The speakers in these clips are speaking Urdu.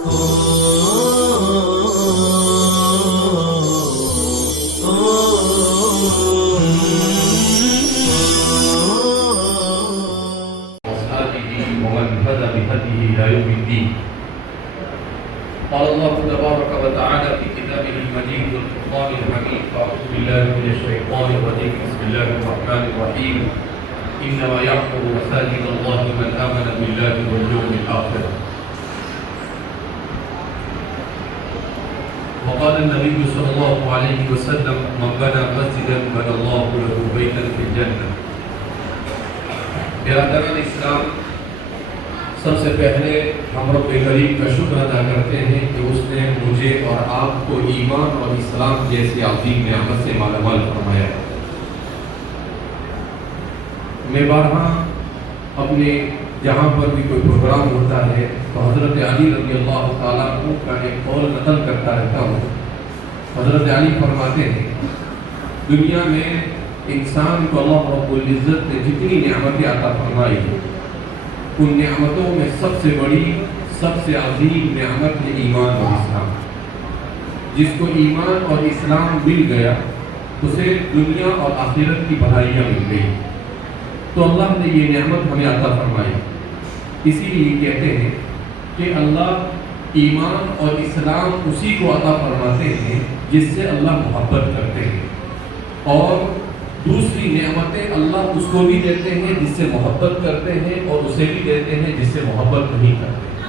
قال الله تبارك وتعالى في كتابه المجيد والفرقان الحميد أعوذ بالله من الشيطان الرجيم بسم الله الرحمن الرحيم إنما يعمر مساجد الله من آمن بالله واليوم الآخر. وقال النبي صلى الله عليه وسلم من بنى مسجدا بنى الله له بيتا في الجنة. برادران اسلام، سب سے پہلے ہم رب کریم کا شکر ادا کرتے ہیں کہ اس نے مجھے اور آپ کو ایمان اور اسلام جیسی عظیم نعمت سے مالا مال فرمایا ہے۔ میں بارہا اپنے جہاں پر بھی کوئی پروگرام ہوتا ہے تو حضرت علی رضی اللہ تعالیٰ عنہ کا ایک قول نقل کرتا رہتا ہوں۔ حضرت علی فرماتے ہیں دنیا میں انسان کو اللہ رب العزت نے جتنی نعمتیں عطا فرمائی ان نعمتوں میں سب سے بڑی سب سے عظیم نعمت ہے ایمان اور اسلام۔ جس کو ایمان اور اسلام مل گیا اسے دنیا اور آخرت کی بھلائیاں مل گئی۔ تو اللہ نے یہ نعمت ہمیں عطا فرمائی، اسی لیے کہتے ہیں کہ اللہ ایمان اور اسلام اسی کو عطا فرماتے ہیں جس سے اللہ محبت کرتے ہیں، اور دوسری نعمتیں اللہ اس کو بھی دیتے ہیں جس سے محبت کرتے ہیں اور اسے بھی دیتے ہیں جس سے محبت نہیں کرتے۔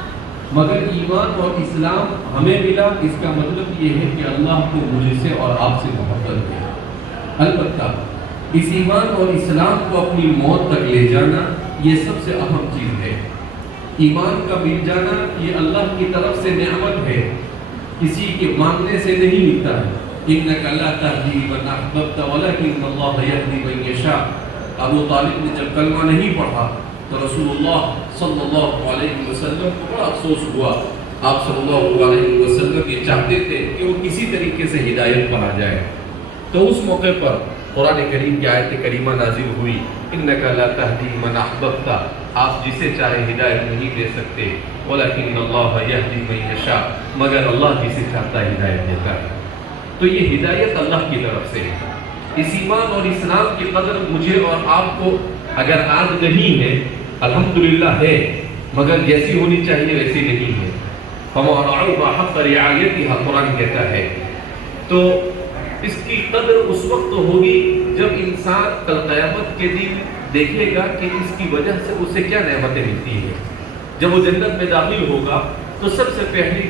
مگر ایمان اور اسلام ہمیں ملا، اس کا مطلب یہ ہے کہ اللہ کو مجھ سے اور آپ سے محبت ہے۔ البتہ اس ایمان اور اسلام کو اپنی موت تک لے جانا یہ سب سے اہم چیز ہے۔ ایمان کا مل جانا یہ اللہ کی طرف سے نعمت ہے، کسی کے مانگنے سے نہیں ملتا ہے۔ إِنَّكَ لَا تَهْدِي مَنْ أَحْبَبْتَ وَلَكِنَّ اللَّهَ يَهْدِي مَنْ يَشَاءُ۔ ابو طالب نے جب کلمہ نہیں پڑھا تو رسول اللہ صلی اللہ علیہ وسلم کو بڑا افسوس ہوا۔ آپ صلی اللہ علیہ وسلم یہ چاہتے تھے کہ وہ کسی طریقے سے ہدایت پر آ جائے، تو اس موقع پر قرآن کریم کی آیت کریمہ نازل ہوئی إِنَّكَ لَا تَهْدِي مَنْ أَحْبَبْتَ، آپ جسے چاہے ہدایت نہیں دے سکتے، وَلَكِنَّ اللَّهَ يَهْدِي مَنْ يَشَاءُ، مگر اللہ جسے چاہتا ہے ہدایت دیتا ہے۔ تو یہ ہدایت اللہ کی طرف سے ہے۔ اس ایمان اور اسلام کی قدر مجھے اور آپ کو اگر آج نہیں ہے، الحمدللہ ہے، مگر جیسی ہونی چاہیے ویسی نہیں ہے۔ فَمَا رَعُوهَا حَقَّ رِعَایَتِهَا، قرآن کہتا ہے۔ تو اس کی قدر اس وقت ہوگی جب انسان کل قیامت کے دن دیکھے گا کہ اس کی وجہ سے اسے کیا نعمتیں ملتی ہیں۔ جب وہ جنت میں داخل ہوگا تو سب سے پہلی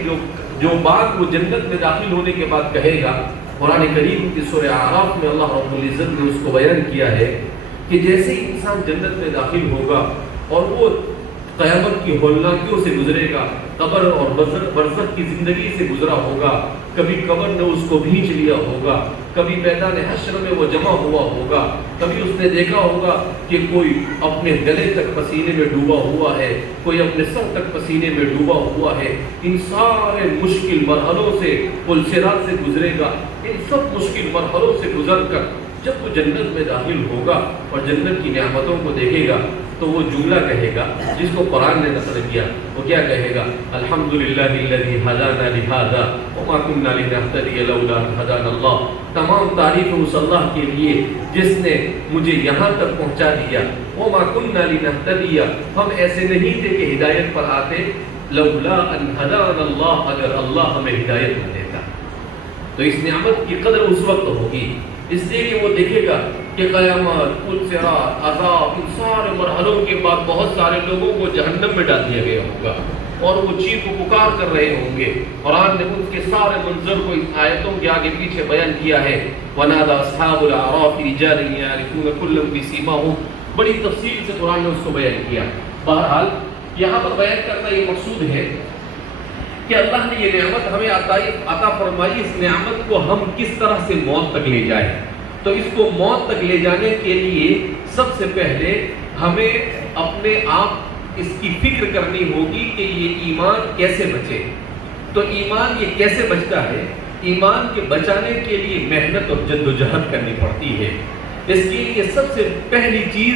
جو بات وہ جنت میں داخل ہونے کے بعد کہے گا، قرآن کریم کی سورہ اعراف میں اللہ رب العزت نے اس کو بیان کیا ہے کہ جیسے ہی انسان جنت میں داخل ہوگا اور وہ قیامت کی ہولناکیوں سے گزرے گا، قبر اور برزخ کی زندگی سے گزرا ہوگا، کبھی قبر نے اس کو بھینچ لیا ہوگا، کبھی میدان حشر میں وہ جمع ہوا ہوگا، کبھی اس نے دیکھا ہوگا کہ کوئی اپنے گلے تک پسینے میں ڈوبا ہوا ہے، کوئی اپنے سر تک پسینے میں ڈوبا ہوا ہے۔ ان سارے مشکل مرحلوں سے پل صراط سے گزرے گا، ان سب مشکل مرحلوں سے گزر کر جب وہ جنت میں داخل ہوگا اور جنت کی نعمتوں کو دیکھے گا تو وہ جملہ کہے گا جس کو قرآن نے نقل کیا۔ وہ کیا کہے گا؟ الحمدللہ الذی ہدانا لہذا وما کنا لنہتدی لولا ان ہدانا اللہ۔ تمام تعریف اس اللہ کے لیے جس نے مجھے یہاں تک پہنچا دیا۔ وما کنا لنہتدی، ہم ایسے نہیں تھے کہ ہدایت پر آتے، لولا ان ہدانا اللہ، اگر اللہ ہمیں ہدایت نہ دیتا۔ تو اس نعمت کی قدر اس وقت ہوگی، اس لیے کہ وہ دیکھے گا کہ قیامت، پل صراط، عذاب، ان سارے مرحلوں کے بعد بہت سارے لوگوں کو جہنم میں ڈال دیا گیا ہوگا اور وہ چیخ و پکار کر رہے ہوں گے۔ قرآن نے ان کے سارے منظر کو اس آیتوں کے آگے پیچھے بیان کیا ہے۔ وَنَادَى أَصْحَابُ الْأَعْرَافِ رِجَالًا يَعْرِفُونَ كُلًّا بِسِيمَاهُمْ، بڑی تفصیل سے قرآن نے اس کو بیان کیا۔ بہرحال یہاں پر بیان کرنا یہ مقصود ہے کہ اللہ نے یہ نعمت ہمیں عطا فرمائی، اس نعمت کو ہم کس طرح سے موت تک لے جائیں۔ تو اس کو موت تک لے جانے کے لیے سب سے پہلے ہمیں اپنے آپ اس کی فکر کرنی ہوگی کہ یہ ایمان کیسے بچے۔ تو ایمان یہ کیسے بچتا ہے؟ ایمان کے بچانے کے لیے محنت اور جد و جہد کرنی پڑتی ہے۔ اس کے لیے سب سے پہلی چیز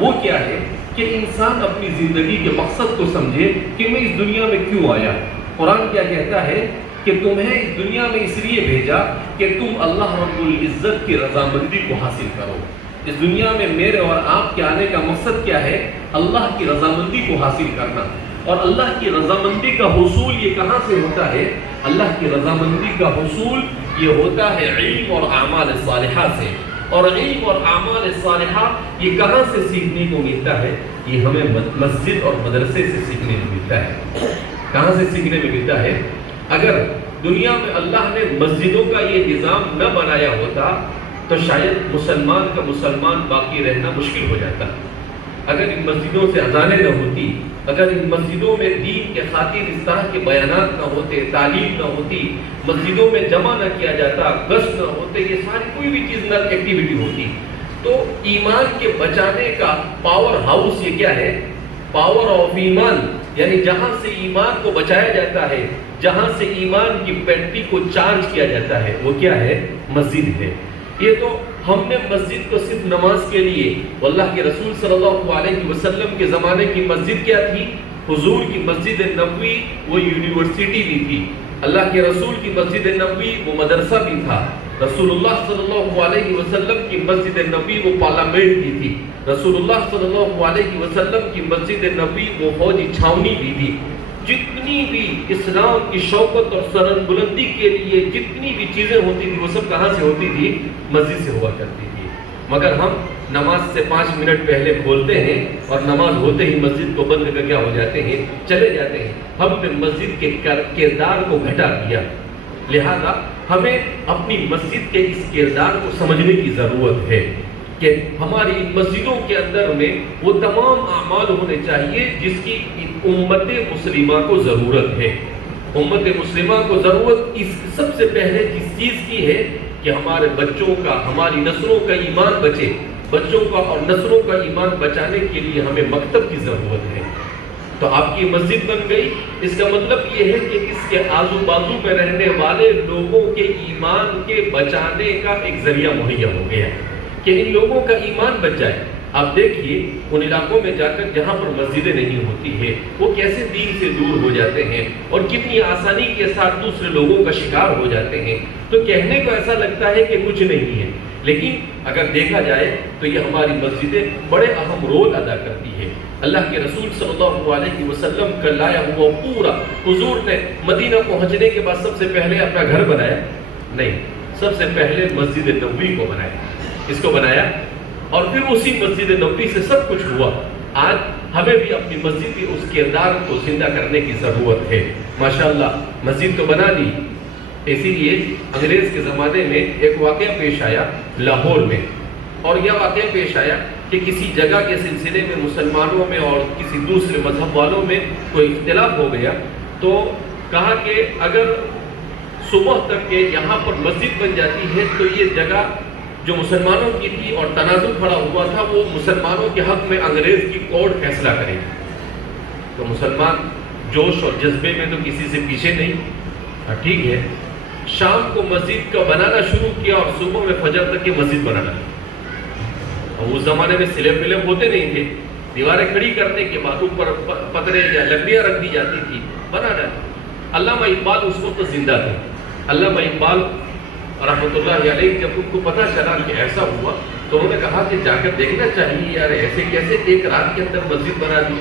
وہ کیا ہے کہ انسان اپنی زندگی کے مقصد کو سمجھے کہ میں اس دنیا میں کیوں آیا۔ قرآن کیا کہتا ہے کہ تمہیں اس دنیا میں اس لیے بھیجا کہ تم اللہ رب العزت کی رضامندی کو حاصل کرو. اس دنیا میں میرے اور آپ کے آنے کا مقصد کیا ہے؟ اللہ کی رضامندی کو حاصل کرنا. اور اللہ کی رضامندی کا حصول یہ کہاں سے ہوتا ہے؟ اللہ کی رضامندی کا حصول یہ ہوتا ہے علم اور اعمال صالحہ سے. اور علم اور اعمال صالحہ یہ کہاں سے سیکھنے کو ملتا ہے؟ یہ ہمیں مسجد اور مدرسے سے سیکھنے کو ملتا ہے. کہاں سے سیکھنے میں ملتا ہے؟ اگر دنیا میں اللہ نے مسجدوں کا یہ نظام نہ بنایا ہوتا تو شاید مسلمان کا مسلمان باقی رہنا مشکل ہو جاتا. اگر ان مسجدوں سے اذانیں نہ ہوتی، اگر ان مسجدوں میں دین کے خاطر اس طرح کے بیانات نہ ہوتے، تعلیم نہ ہوتی، مسجدوں میں جمع نہ کیا جاتا، گشت نہ ہوتے، یہ ساری کوئی بھی چیز نہ ایکٹیویٹی ہوتی، تو ایمان کے بچانے کا پاور ہاؤس یہ کیا ہے؟ پاور آف ایمان. یعنی جہاں سے ایمان کو بچایا جاتا ہے، جہاں سے ایمان کی بیٹری کو چارج کیا جاتا ہے، وہ کیا ہے؟ مسجد ہے. یہ تو ہم نے مسجد کو صرف نماز کے لیے، اللہ کے رسول صلی اللہ علیہ وسلم کے زمانے کی مسجد کیا تھی؟ حضور کی مسجد نبوی وہ یونیورسٹی بھی تھی. اللہ کے رسول کی مسجد نبوی وہ مدرسہ بھی تھا. رسول اللہ صلی اللہ علیہ وسلم کی مسجد نبوی وہ پارلیمنٹ بھی تھی. رسول اللہ صلی اللہ علیہ وسلم کی مسجد نبوی وہ فوجی چھاونی بھی تھی. جتنی بھی اسلام کی شوکت اور سرن بلندی کے لیے جتنی بھی چیزیں ہوتی تھی وہ سب کہاں سے ہوتی تھی؟ مسجد سے ہوا کرتی تھی. مگر ہم نماز سے 5 منٹ پہلے کھولتے ہیں اور نماز ہوتے ہی مسجد کو بند کر کیا ہو جاتے ہیں؟ چلے جاتے ہیں. ہم نے مسجد کے کردار کو گھٹا دیا. لہذا ہمیں اپنی مسجد کے اس کردار کو سمجھنے کی ضرورت ہے کہ ہماری مسجدوں کے اندر میں وہ تمام اعمال ہونے چاہیے جس کی امت مسلمہ کو ضرورت ہے. امت مسلمہ کو ضرورت اس سب سے پہلے کس چیز کی ہے؟ کہ ہمارے بچوں کا، ہماری نسلوں کا ایمان بچے. بچوں کا اور نسلوں کا ایمان بچانے کے لیے ہمیں مکتب کی ضرورت ہے. تو آپ کی مسجد بن گئی، اس کا مطلب یہ ہے کہ اس کے آزو بازو میں رہنے والے لوگوں کے ایمان کے بچانے کا ایک ذریعہ مہیا ہو گیا کہ ان لوگوں کا ایمان بچ جائے. آپ دیکھیے ان علاقوں میں جا کر جہاں پر مسجدیں نہیں ہوتی ہیں وہ کیسے دین سے دور ہو جاتے ہیں اور کتنی آسانی کے ساتھ دوسرے لوگوں کا شکار ہو جاتے ہیں. تو کہنے کو ایسا لگتا ہے کہ کچھ نہیں ہے، لیکن اگر دیکھا جائے تو یہ ہماری مسجدیں بڑے اہم رول ادا کرتی ہے. اللہ کے رسول صلی اللہ علیہ وسلم کا لایا ہوا پورا، حضور نے مدینہ پہنچنے کے بعد سب سے پہلے اپنا گھر بنایا نہیں، سب سے پہلے مسجد نبوی کو بنایا. اس کو بنایا اور پھر اسی مسجد نبوی سے سب کچھ ہوا. آج ہمیں بھی اپنی مسجد کے اس کردار کو زندہ کرنے کی ضرورت ہے. ماشاءاللہ مسجد تو بنا دی. اسی لیے انگریز کے زمانے میں ایک واقعہ پیش آیا لاہور میں، اور یہ واقعہ پیش آیا کہ کسی جگہ کے سلسلے میں مسلمانوں میں اور کسی دوسرے مذہب والوں میں کوئی اختلاف ہو گیا. تو کہا کہ اگر صبح تک کے یہاں پر مسجد بن جاتی ہے تو یہ جگہ جو مسلمانوں کی تھی اور تنازع کھڑا ہوا تھا وہ مسلمانوں کے حق میں انگریز کی کورٹ فیصلہ کرے گی. تو مسلمان جوش اور جذبے میں تو کسی سے پیچھے نہیں. ٹھیک ہے، شام کو مسجد کا بنانا شروع کیا اور صبح میں فجر تک یہ مسجد بنانا. اور اس زمانے میں سلیب فلپ ہوتے نہیں تھے، دیواریں کھڑی کرنے کے بعد اوپر پترے یا لکڑیاں رکھ دی جاتی تھی، بنانا. علامہ اقبال اس وقت زندہ تھے. علامہ اقبال رحمۃ اللہ علیہ جب ان کو پتہ چلا کہ ایسا ہوا تو انہوں نے کہا کہ جا کر دیکھنا چاہیے یار ایسے کیسے ایک رات کے اندر مسجد بنا دی.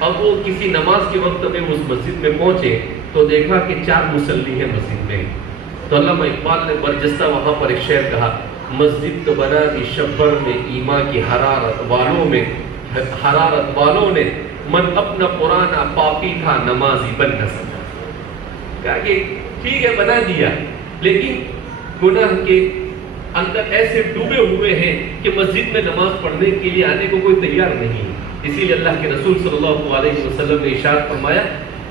اب وہ کسی نماز کے وقت میں اس مسجد میں پہنچے تو دیکھا کہ 4 مصلی ہیں مسجد میں. تو علامہ اقبال نے برجستہ وہاں پر ایک شعر کہا، مسجد تو بنا دی شبر میں ایمان کی حرارت والوں نے من اپنا پرانا پاپی تھا نمازی بن نہ سکا. کہا کہ ٹھیک ہے بنا دیا، لیکن گناہ کے اندر ایسے ڈوبے ہوئے ہیں کہ مسجد میں نماز پڑھنے کے لیے آنے کو کوئی تیار نہیں. اسی لیے اللہ کے رسول صلی اللہ علیہ وسلم نے ارشاد فرمایا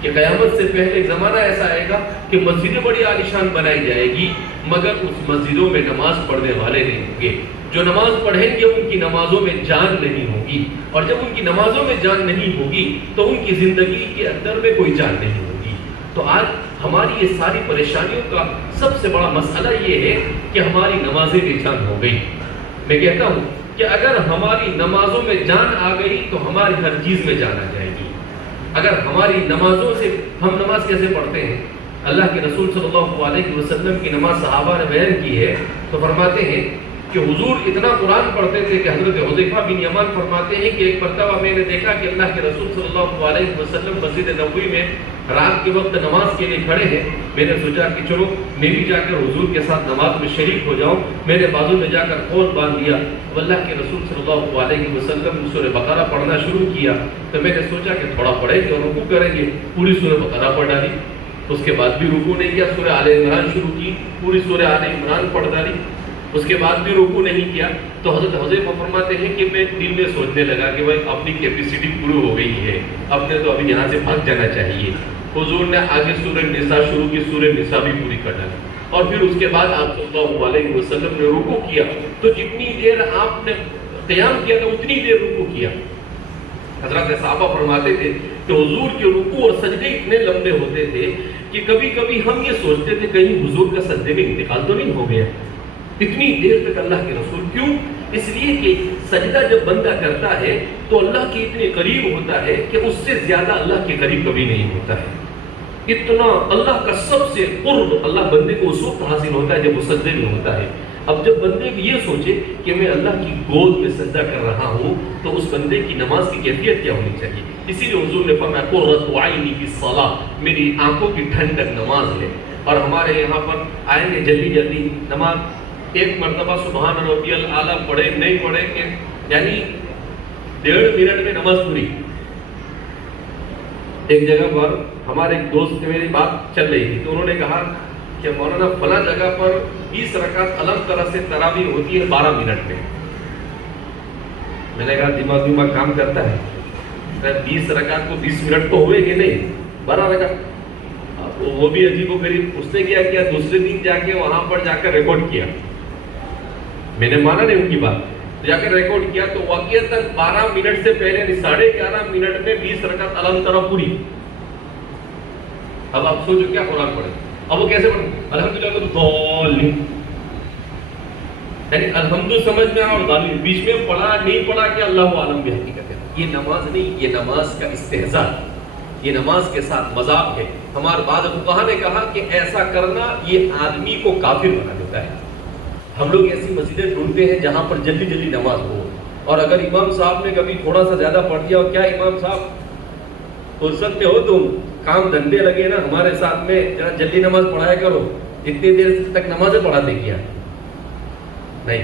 کہ قیامت سے پہلے ایک زمانہ ایسا آئے گا کہ مسجدیں بڑی عالیشان بنائی جائے گی مگر اس مسجدوں میں نماز پڑھنے والے نہیں ہوں گے. جو نماز پڑھیں گے ان کی نمازوں میں جان نہیں ہوگی، اور جب ان کی نمازوں میں جان نہیں ہوگی تو ان کی زندگی کے اندر میں کوئی جان نہیں ہوگی. تو آج ہماری یہ ساری پریشانیوں کا سب سے بڑا مسئلہ یہ ہے کہ ہماری نمازیں بے جان ہو گئی. میں کہتا ہوں کہ اگر ہماری نمازوں میں جان آ گئی تو ہماری ہر چیز میں جان آ جائے گی. اگر ہماری نمازوں سے ہم نماز کیسے پڑھتے ہیں؟ اللہ کے رسول صلی اللہ علیہ وسلم کی نماز صحابہ نے بیان کی ہے تو فرماتے ہیں کہ حضور اتنا قرآن پڑھتے تھے کہ حضرت حذیفہ بن یمان فرماتے ہیں کہ ایک مرتبہ میں نے دیکھا کہ اللہ کے رسول صلی اللہ علیہ وسلم مسجد نبوی میں رات کے وقت نماز کے لیے کھڑے ہیں. میں نے سوچا کہ چلو میں بھی جا کر حضور کے ساتھ نماز میں شریک ہو جاؤں. میں نے بازو میں جا کر قول باندھ دیا. اب اللہ کے رسول صلی اللہ علیہ وسلم سورہ بقرہ پڑھنا شروع کیا تو میں نے سوچا کہ تھوڑا پڑھیں گے اور رکوع کریں گے. پوری سورہ بقرہ پڑھ ڈالی. اس کے بعد بھی رکوع نہیں کیا. سورہ آل عمران شروع کی, پوری سورہ آل عمران پڑھ ڈالی. اس کے بعد بھی رکوع نہیں کیا. تو حضرت حذیفہ فرماتے ہیں کہ میں دل میں سوچنے لگا کہ بھائی اپنی کیپیسٹی پوری ہو گئی ہے, اب نے تو ابھی یہاں سے بھاگ جانا چاہیے. حضور نے آگے سورہ نساء شروع کی, سورہ نساء بھی پوری کر ڈالی. اور پھر اس کے بعد آپ صلی اللہ علیہ وسلم نے رکوع کیا تو جتنی دیر آپ نے قیام کیا تھا اتنی دیر رکوع کیا. حضرت صحابہ فرماتے تھے کہ حضور کے رکوع اور سجدے اتنے لمبے ہوتے تھے کہ کبھی کبھی ہم یہ سوچتے تھے کہیں حضور کا سجدے میں انتقال تو نہیں ہو گیا. اتنی دیر تک اللہ کے رسول کیوں؟ اس لیے کہ سجدہ جب بندہ کرتا ہے تو اللہ کے اتنے قریب ہوتا ہے کہ اس سے زیادہ اللہ کے قریب کبھی نہیں ہوتا ہے. اتنا اللہ کا سب سے قرب اللہ بندے کو اس وقت حاصل ہوتا ہے جب وہ سجدے میں ہوتا ہے. اب جب بندے یہ سوچے کہ میں اللہ کی گود میں سجدہ کر رہا ہوں تو اس بندے کی نماز کی کیفیت کیا ہونی چاہیے. اسی لیے حضور نے فرمایا قرۃ عینی فی الصلاۃ, میری آنکھوں کی ٹھنڈک نماز ہے. اور ہمارے یہاں پر آئیں گے جلدی جلدی نماز, ایک مرتبہ سبحان ربی الاعلیٰ پڑھے نہیں پڑھے کہ یعنی 1.5 منٹ میں نماز پوری. ایک جگہ پر ہمارے ایک دوست سے میری بات چل رہی تھی تو انہوں نے کہا کہ مولانا فلاں جگہ پر 20 رکعت الگ طرح سے تراویح ہوتی ہے 12 منٹ میں. میں نے کہا دماغ کام کرتا ہے, 20 رکعت کو 20 منٹ تو ہوئے گے نہیں, 12 رکعت. وہ بھی عجیب و غریب. اس نے کیا کیا, دوسرے دن جا کے وہاں پر جا کر ریکارڈ کیا. میں نے مانا نہیں ان کی بات, جا کر ریکارڈ کیا تو واقعتاً 12 منٹ سے پہلے 11.5 منٹ میں 20 رکعت الگ طرح پوری. اب آپ سوچو کیا قرآن پڑھے. اب وہ کیسے پڑھے؟ الحمدللہ ضالین, یعنی الحمد سمجھ میں اور ضالین بیچ میں پڑھا نہیں پڑھا کہ اللہ عالم بھی حقیقت ہے. یہ نماز نہیں, یہ نماز کا استہزاء, یہ نماز کے ساتھ مذاق ہے. ہمارے بعض فقہا نے کہا کہ ایسا کرنا یہ آدمی کو کافر بنا دیتا ہے. ہم لوگ ایسی مسجدیں ڈھونڈتے ہیں جہاں پر جلدی جلدی نماز ہو, اور اگر امام صاحب نے کبھی تھوڑا سا زیادہ پڑھ دیا, اور کیا امام صاحب فرصت میں ہو تم, کام دھندے لگے نا ہمارے ساتھ میں, ذرا جلدی نماز پڑھایا کرو, اتنی دیر تک نمازیں پڑھاتے کیا. نہیں,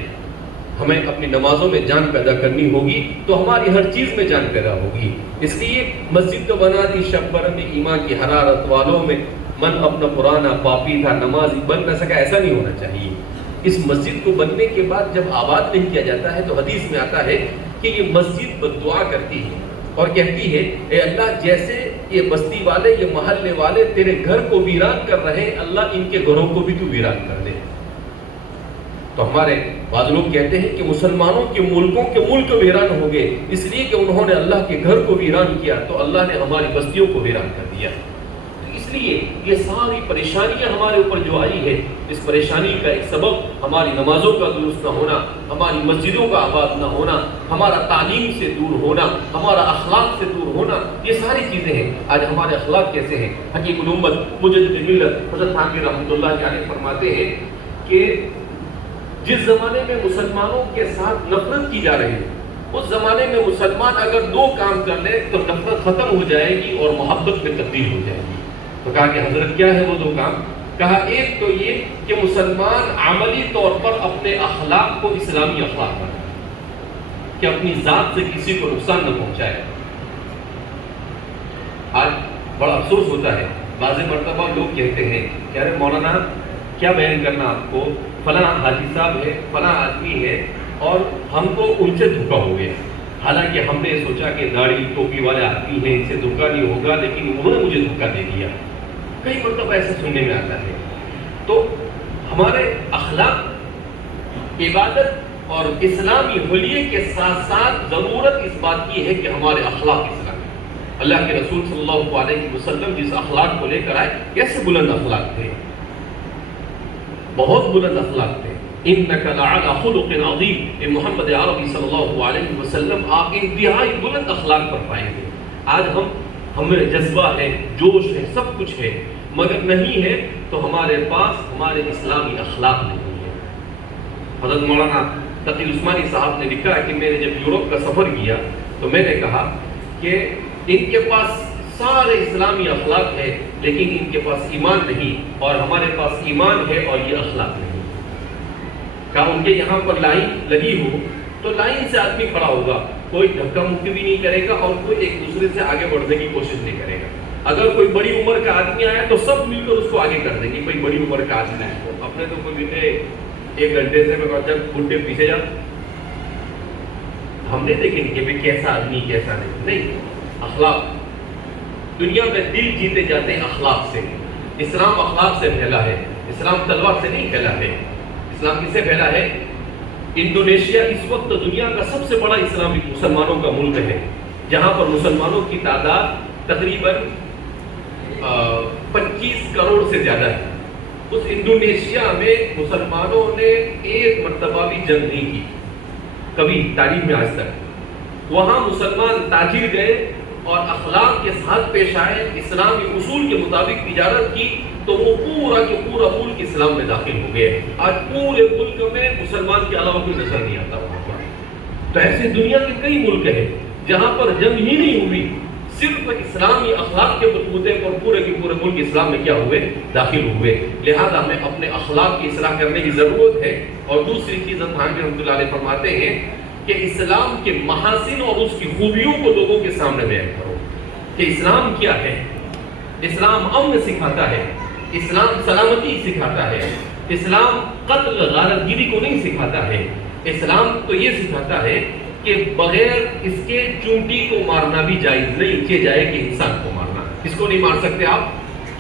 ہمیں اپنی نمازوں میں جان پیدا کرنی ہوگی تو ہماری ہر چیز میں جان پیدا ہوگی. اس لیے مسجد تو بنا دی شب برم ایمان کی حرارت والوں میں, من اپنا پرانا پاپی تھا نمازی بن نہ سکا, ایسا نہیں ہونا چاہیے. اس مسجد کو بننے کے بعد جب آباد نہیں کیا جاتا ہے تو حدیث میں آتا ہے کہ یہ مسجد بددعا کرتی ہے اور کہتی ہے اے اللہ جیسے یہ بستی والے, یہ محلے والے تیرے گھر کو ویران کر رہے ہیں, اللہ ان کے گھروں کو بھی تو ویران کر دے. تو ہمارے بعض لوگ کہتے ہیں کہ مسلمانوں کے ملکوں کے ملک ویران ہو گئے اس لیے کہ انہوں نے اللہ کے گھر کو ویران کیا, تو اللہ نے ہماری بستیوں کو ویران کر دیا. اس لیے یہ ساری پریشانیاں ہمارے اوپر جو آئی ہے, اس پریشانی کا ایک سبب ہماری نمازوں کا درست نہ ہونا, ہماری مسجدوں کا آباد نہ ہونا, ہمارا تعلیم سے دور ہونا, ہمارا اخلاق سے دور ہونا, یہ ساری چیزیں ہیں. آج ہمارے اخلاق کیسے ہیں؟ حقیق الامت مجدد ملت حضرت تھانوی رحمۃ اللہ علیہ فرماتے ہیں کہ جس زمانے میں مسلمانوں کے ساتھ نفرت کی جا رہی ہے, اس زمانے میں مسلمان اگر 2 کام کر لے تو نفرت ختم ہو جائے گی اور محبت میں تبدیل ہو جائے گی. تو کہا کہ حضرت کیا ہے وہ 2 کام؟ کہا ایک تو یہ کہ مسلمان عملی طور پر اپنے اخلاق کو اسلامی اخلاق بنائے, کہ اپنی ذات سے کسی کو نقصان نہ پہنچائے. آج بڑا افسوس ہوتا ہے, بعض مرتبہ لوگ کہتے ہیں کہ ارے مولانا کیا بیان کرنا آپ کو, فلاں حاجی صاحب ہے, فلاں آدمی ہے, اور ہم کو ان سے دھوکا ہو گیا. حالانکہ ہم نے سوچا کہ داڑھی ٹوپی والے آدمی ہیں, ان سے دھوکا نہیں ہوگا, لیکن انہوں نے مجھے دھوکا دے دیا. کئی مرتبہ ایسا سننے میں آتا ہے. تو ہمارے اخلاق عبادت اور اسلامی حلیے کے ساتھ ساتھ ضرورت اس بات کی ہے کہ ہمارے اخلاق اسلامی. اللہ کے رسول صلی اللہ علیہ وسلم جس اخلاق کو لے کر آئے کیسے بلند اخلاق تھے, بہت بلند اخلاق تھے. انک لعلی خلق عظیم, اے محمد عربی صلی اللہ علیہ وسلم آپ انتہائی بلند اخلاق پر پائے گے. آج ہم ہمیں جذبہ ہے، جوش ہے، سب کچھ ہے، مگر نہیں ہے تو ہمارے پاس ہمارے اسلامی اخلاق نہیں ہے۔ حضرت مولانا تقی عثمانی صاحب نے لکھا ہے کہ میں نے جب یورپ کا سفر کیا تو میں نے کہا کہ ان کے پاس سارے اسلامی اخلاق ہے لیکن ان کے پاس ایمان نہیں، اور ہمارے پاس ایمان ہے اور یہ اخلاق نہیں۔ کہا ان کے یہاں پر لائن لگی ہو تو لائن سے آدمی کھڑا ہوگا، کوئی دھکا مکی بھی نہیں کرے گا اور کوئی ایک دوسرے سے آگے بڑھنے کی کوشش نہیں کرے گا۔ اگر کوئی بڑی عمر کا آدمی آیا تو سب مل کر اس کو آگے کر دیں گے، کوئی بڑی عمر کا آدمی ہے اپنے تو کوئی بھی 1 گھنٹے سے میں کہا چل بڈھے پیچھے جا، ہم نہیں دیکھیں گے کہ کیسا آدمی کیسا نہیں۔ اخلاق دنیا میں دل جیتے جاتے ہیں اخلاق سے۔ اسلام اخلاق سے پھیلا ہے، اسلام تلوار سے نہیں پھیلا ہے۔ اسلام کس سے پھیلا ہے؟ انڈونیشیا اس وقت دنیا کا سب سے بڑا اسلامی مسلمانوں کا ملک ہے، جہاں پر مسلمانوں کی تعداد تقریباً 25 کروڑ سے زیادہ ہے۔ اس انڈونیشیا میں مسلمانوں نے ایک مرتبہ بھی جنگ نہیں کی کبھی تاریخ میں آج تک۔ وہاں مسلمان تاجر گئے اور اخلاق کے ساتھ پیش آئے، اسلامی اصول کے مطابق تجارت کی تو وہ پورا کے پورا ملک اسلام میں داخل ہو گئے۔ آج پورے ملک میں مسلمان کے علاوہ کوئی نظر نہیں آتا وہاں پر۔ تو ایسے دنیا کے کئی ملک ہیں جہاں پر جنگ ہی نہیں ہوئی، صرف اسلامی اخلاق کے بلبوتے پر پورے کے پورے ملک اسلام میں کیا ہوئے؟ داخل ہوئے۔ لہذا ہمیں اپنے اخلاق کی اصلاح کرنے کی ضرورت ہے۔ اور دوسری چیز حضرت رحمۃ اللہ علیہ فرماتے ہیں کہ اسلام کے محاسن اور اس کی خوبیوں کو لوگوں کے سامنے بیان کرو کہ اسلام کیا ہے۔ اسلام امن سکھاتا ہے، اسلام سلامتی سکھاتا ہے، اسلام قتل غارت گیری کو نہیں سکھاتا ہے۔ اسلام تو یہ سکھاتا ہے کہ بغیر اس کے چونٹی کو مارنا بھی جائز نہیں، کہ جائے کہ انسان کو مارنا۔ اس کو نہیں مار سکتے آپ،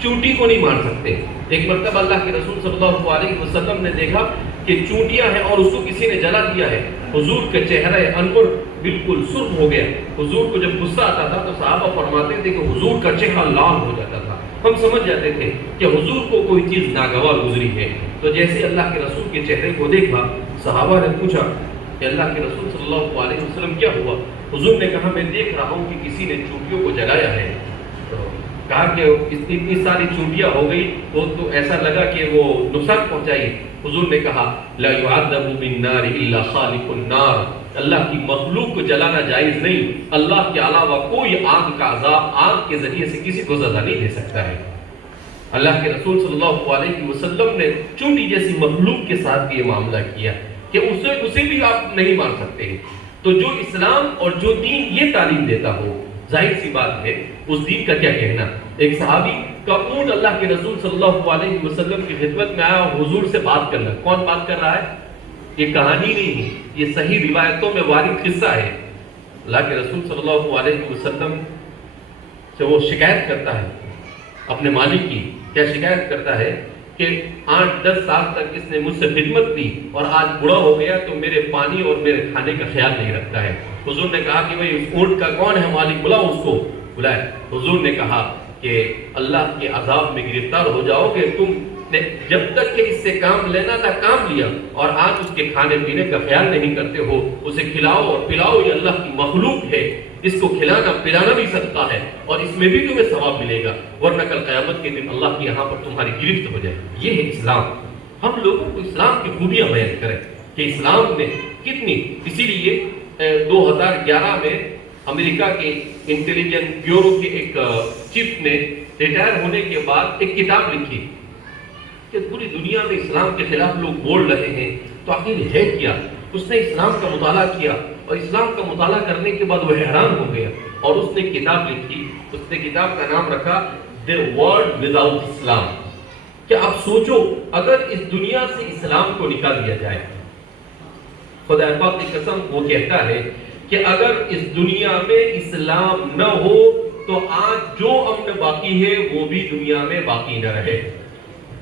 چونٹی کو نہیں مار سکتے۔ ایک مرتبہ اللہ کے رسول صلی اللہ علیہ وسلم نے دیکھا کہ چونٹیاں ہیں اور اس کو کسی نے جلا دیا ہے۔ حضور کا چہرہ انور بالکل سرخ ہو گیا۔ حضور کو جب غصہ آتا تھا تو صحابہ فرماتے تھے کہ حضور کا چہرہ لال ہو جاتا تھا۔ ہم سمجھ جاتے تھے کہ حضور کو کوئی چیز ناگوار گزری ہے۔ تو جیسے اللہ کے رسول کے چہرے کو دیکھا، صحابہ نے پوچھا کہ اللہ کے رسول صلی اللہ علیہ وسلم کیا ہوا؟ حضور نے کہا میں دیکھ رہا ہوں کہ کسی نے چونٹیوں کو جلایا ہے۔ تو کہا کہ اتنی ساری چونٹیاں ہو گئی تو ایسا لگا کہ وہ نقصان پہنچائی۔ حضور نے کہا لا يعذب بالنار الا خالق النار، اللہ کی مخلوق کو جلانا جائز نہیں، اللہ کے علاوہ کوئی آگ کا عذاب آگ کے ذریعے سے کسی کو سزا نہیں دے سکتا ہے۔ اللہ کے رسول صلی اللہ علیہ وسلم نے چونٹی جیسی مخلوق کے ساتھ یہ معاملہ کیا کہ اسے بھی آپ نہیں مار سکتے۔ تو جو اسلام اور جو دین یہ تعلیم دیتا ہو، ظاہر سی بات ہے اس دین کا کیا کہنا۔ ایک صحابی کا اونٹ اللہ کے رسول صلی اللہ علیہ وسلم کی خدمت میں آیا اور حضور سے بات کرنا۔ کون بات کر رہا ہے؟ یہ کہانی نہیں ہے، یہ صحیح روایتوں میں وارد قصہ ہے۔ اللہ کے رسول صلی اللہ علیہ وسلم سے وہ شکایت کرتا ہے اپنے مالک کی۔ کیا شکایت کرتا ہے کہ 8-10 سال تک اس نے مجھ سے خدمت کی اور آج بڑا ہو گیا تو میرے پانی اور میرے کھانے کا خیال نہیں رکھتا ہے۔ حضور نے کہا کہ بھئی اس اونٹ کا کون ہے مالک، بلاؤ اس کو۔ بلائے۔ حضور نے کہا کہ اللہ کے عذاب میں گرفتار ہو جاؤ گے، تم نے جب تک کہ اس سے کام لینا تھا کام لیا اور آج اس کے کھانے پینے کا خیال نہیں کرتے ہو۔ اسے کھلاؤ اور پلاؤ، یہ اللہ کی مخلوق ہے، اس کو کھلانا پلانا بھی صدقہ ہے اور اس میں بھی تمہیں ثواب ملے گا، ورنہ کل قیامت کے دن اللہ کے یہاں پر تمہاری گرفت ہو جائے۔ یہ ہے اسلام۔ ہم لوگوں کو اسلام کی خوبیاں بیان کریں کہ اسلام نے کتنی، اسی لیے 2011 میں امریکہ کے انٹیلیجنس بیورو کے ایک چیف نے ریٹائر ہونے کے بعد ایک کتاب لکھی کہ پوری دنیا میں اسلام کے خلاف لوگ بول رہے ہیں تو آخر ہے کیا۔ اس نے اسلام کا مطالعہ کیا اور اسلام کا مطالعہ کرنے کے بعد وہ حیران ہو گیا اور اس نے کتاب لکھی۔ اس نے کتاب کا نام رکھا The World Without Islam۔ کہ آپ سوچو اگر اس دنیا سے اسلام کو نکال دیا جائے، خدا پاک کی قسم وہ کہتا ہے کہ اگر اس دنیا میں اسلام نہ ہو تو آج جو امن باقی ہے وہ بھی دنیا میں باقی نہ رہے۔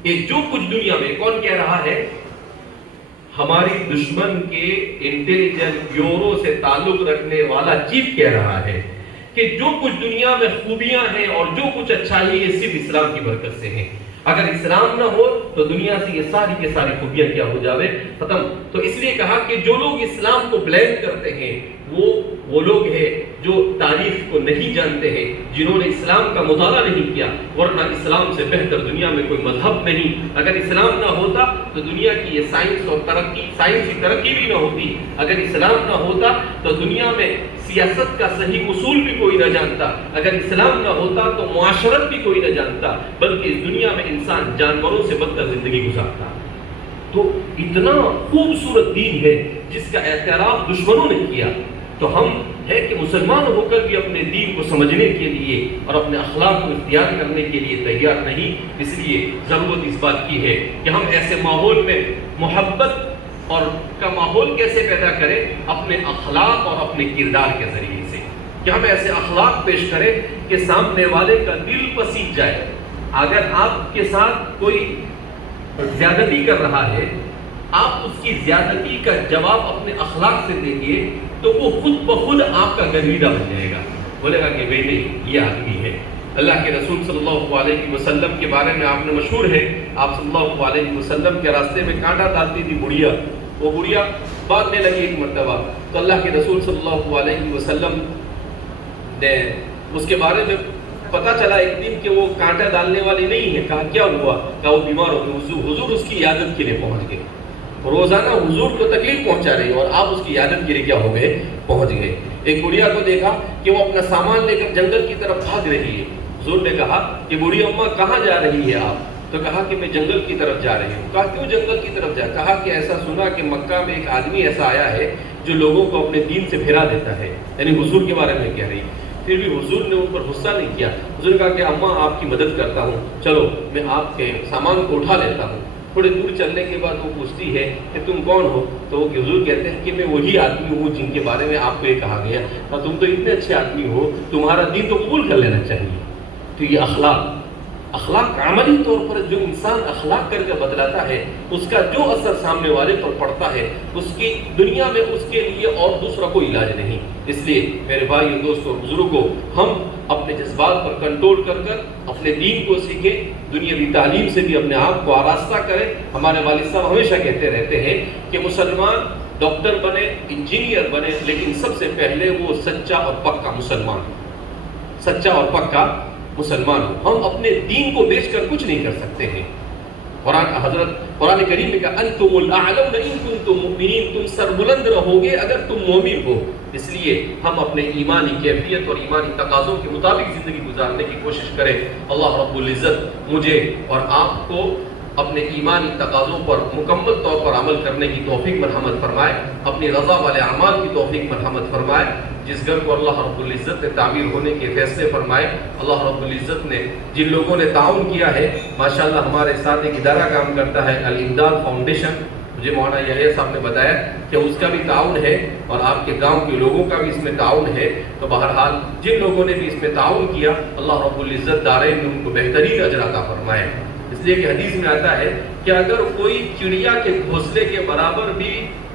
یہ جو کچھ دنیا میں، کون کہہ رہا ہے؟ ہماری دشمن کے انٹیلیجنس بیورو سے تعلق رکھنے والا چیف کہہ رہا ہے کہ جو کچھ دنیا میں خوبیاں ہیں اور جو کچھ اچھائی ہے یہ صرف اسلام کی برکت سے ہے۔ اگر اسلام نہ ہو تو دنیا سے یہ ساری کے ساری خوبیاں کیا ہو جاوے؟ ختم۔ تو اس لیے کہا کہ جو لوگ اسلام کو بلیم کرتے ہیں وہ لوگ ہیں جو تاریخ کو نہیں جانتے ہیں، جنہوں نے اسلام کا مطالعہ نہیں کیا، ورنہ اسلام سے بہتر دنیا میں کوئی مذہب نہیں۔ اگر اسلام نہ ہوتا تو دنیا کی یہ سائنسی ترقی بھی نہ ہوتی۔ اگر اسلام نہ ہوتا تو دنیا میں سیاست کا صحیح اصول بھی کوئی نہ جانتا۔ اگر اسلام نہ ہوتا تو معاشرت بھی کوئی نہ جانتا، بلکہ اس دنیا میں انسان جانوروں سے بدتر زندگی گزارتا۔ تو اتنا خوبصورت دین ہے جس کا اعتراف دشمنوں نے کیا، تو ہم ہے کہ مسلمان ہو کر بھی اپنے دین کو سمجھنے کے لیے اور اپنے اخلاق کو اختیار کرنے کے لیے تیار نہیں۔ اس لیے ضرورت اس بات کی ہے کہ ہم ایسے ماحول میں محبت اور کا ماحول کیسے پیدا کریں؟ اپنے اخلاق اور اپنے کردار کے ذریعے سے، کہ ہم ایسے اخلاق پیش کریں کہ سامنے والے کا دل پسیج جائے۔ اگر آپ کے ساتھ کوئی زیادتی کر رہا ہے، آپ اس کی زیادتی کا جواب اپنے اخلاق سے دیں گے تو وہ خود بخود آپ کا گرویدہ بن جائے گا، بولے گا کہ بیٹے یہ آدمی ہے۔ اللہ کے رسول صلی اللہ علیہ وسلم کے بارے میں آپ نے مشہور ہے، آپ صلی اللہ علیہ وسلم کے راستے میں کانٹا ڈالتی تھی بڑھیا، وہ بڑھیا باندھنے لگی ایک مرتبہ، تو اللہ کے رسول صلی اللہ علیہ وسلم نے اس کے بارے میں پتہ چلا ایک دن کہ وہ کانٹا ڈالنے والی نہیں ہے۔ کہا کیا ہوا؟ کہا وہ بیمار ہو گئی، حضور اس کی عیادت کے لیے پہنچ گئے۔ روزانہ حضور کو تکلیف پہنچا رہی اور آپ اس کی عیادت کے لیے کیا ہو گئے؟ پہنچ گئے۔ ایک بڑھیا کو دیکھا کہ وہ اپنا سامان لے کر جنگل کی طرف بھاگ رہی ہے۔ حضور نے کہا کہ بوڑھی اماں کہاں جا رہی ہے آپ؟ تو کہا کہ میں جنگل کی طرف جا رہی ہوں۔ کہا کیوں جنگل کی طرف جا؟ کہا کہ ایسا سنا کہ مکہ میں ایک آدمی ایسا آیا ہے جو لوگوں کو اپنے دین سے پھرا دیتا ہے، یعنی حضور کے بارے میں کہہ رہی۔ پھر بھی حضور نے ان پر غصہ نہیں کیا۔ حضور نے کہا کہ اماں آپ کی مدد کرتا ہوں، چلو میں آپ کے سامان کو اٹھا لیتا ہوں۔ تھوڑی دور چلنے کے بعد وہ پوچھتی ہے کہ تم کون ہو؟ تو وہ حضور کہتے ہیں کہ میں وہی آدمی ہوں جن کے بارے میں آپ کو یہ کہا گیا، اور تم تو اتنے اچھے آدمی ہو، تمہارا دین تو قبول کر لینا چاہیے۔ تو یہ اخلاق عملی طور پر جو انسان اخلاق کر کے بدلاتا ہے، اس کا جو اثر سامنے والے پر پڑتا ہے، اس کی دنیا میں اس کے لیے اور دوسرا کوئی علاج نہیں۔ اس لیے میرے بھائی دوستوں بزرگوں، ہم اپنے جذبات پر کنٹرول کر اپنے دین کو سیکھیں، دنیاوی تعلیم سے بھی اپنے آپ کو آراستہ کریں۔ ہمارے والد صاحب ہمیشہ کہتے رہتے ہیں کہ مسلمان ڈاکٹر بنے، انجینئر بنے، لیکن سب سے پہلے وہ سچا اور پکا مسلمان ہو، سچا اور پکا مسلمان ہو۔ ہم اپنے دین کو بیچ کر کچھ نہیں کر سکتے ہیں۔ قرآن کریم میں کہا انتم الاعلون ان کنتم مؤمنین، تم سربلند رہو گے اگر تم مومن ہو۔ اس لیے ہم اپنے ایمانی کیفیت اور ایمانی تقاضوں کے مطابق زندگی گزارنے کی کوشش کریں۔ اللہ رب العزت مجھے اور آپ کو اپنے ایمانی تقاضوں پر مکمل طور پر عمل کرنے کی توفیق مرحمت فرمائے، اپنی رضا والے اعمال کی توفیق مرحمت فرمائے۔ جس گھر کو اللہ رب العزت نے تعمیر ہونے کے فیصلے فرمائے، اللہ رب العزت نے جن لوگوں نے تعاون کیا ہے، ماشاءاللہ ہمارے ساتھ ایک ادارہ کام کرتا ہے الامداد فاؤنڈیشن، مجھے مولانا یحییٰ صاحب نے بتایا کہ اس کا بھی تعاون ہے اور آپ کے گاؤں کے لوگوں کا بھی اس میں تعاون ہے۔ تو بہرحال جن لوگوں نے بھی اس میں تعاون کیا، اللہ رب العزت دارین میں ان کو بہترین اجر عطا فرمائے۔ اس لیے کہ حدیث میں آتا ہے کہ اگر کوئی چڑیا کے گھونسلے کے برابر بھی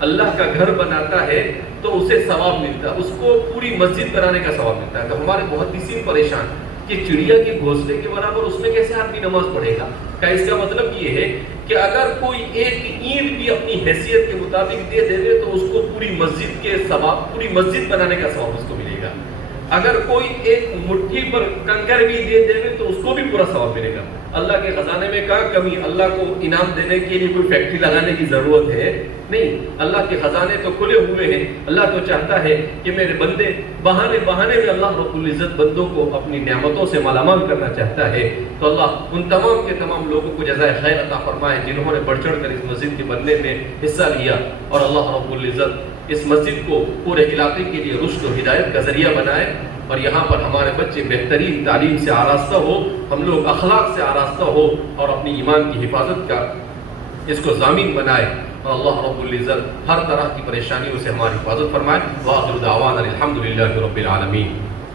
اللہ کا گھر بناتا ہے تو اسے ثواب ملتا ہے، اس کو پوری مسجد بنانے کا ثواب ملتا ہے۔ تو ہمارے محدثین پریشان کہ چڑیا کے گھونسلے کے برابر اس میں کیسے آدمی نماز پڑھے گا؟ کیا اس کا مطلب یہ ہے کہ اگر کوئی ایک اینٹ بھی اپنی حیثیت کے مطابق دے دے تو اس کو پوری مسجد کے ثواب، پوری مسجد بنانے کا ثواب اس کو ملے گا؟ اگر کوئی ایک مٹھی پر کنکر بھی دے دے تو اس کو بھی پورا ثواب ملے گا۔ اللہ کے خزانے میں کہاں کمی؟ اللہ کو انعام دینے کے لیے کوئی فیکٹری لگانے کی ضرورت ہے نہیں، اللہ کے خزانے تو کھلے ہوئے ہیں۔ اللہ تو چاہتا ہے کہ میرے بندے بہانے میں اللہ رب العزت بندوں کو اپنی نعمتوں سے مالا مال کرنا چاہتا ہے۔ تو اللہ ان تمام کے تمام لوگوں کو جزائے خیر عطا فرمائے جنہوں نے بڑھ چڑھ کر اس مسجد کے بننے میں حصہ لیا، اور اللہ رب العزت اس مسجد کو پورے علاقے کے لیے رشد و ہدایت کا ذریعہ بنائے، اور یہاں پر ہمارے بچے بہترین تعلیم سے آراستہ ہو، ہم لوگ اخلاق سے آراستہ ہو اور اپنی ایمان کی حفاظت کا اس کو ضامن بنائے، اور اللہ رب العزت ہر طرح کی پریشانیوں سے ہماری حفاظت فرمائے۔ وآخر دعوانا الحمد للہ رب العالمین۔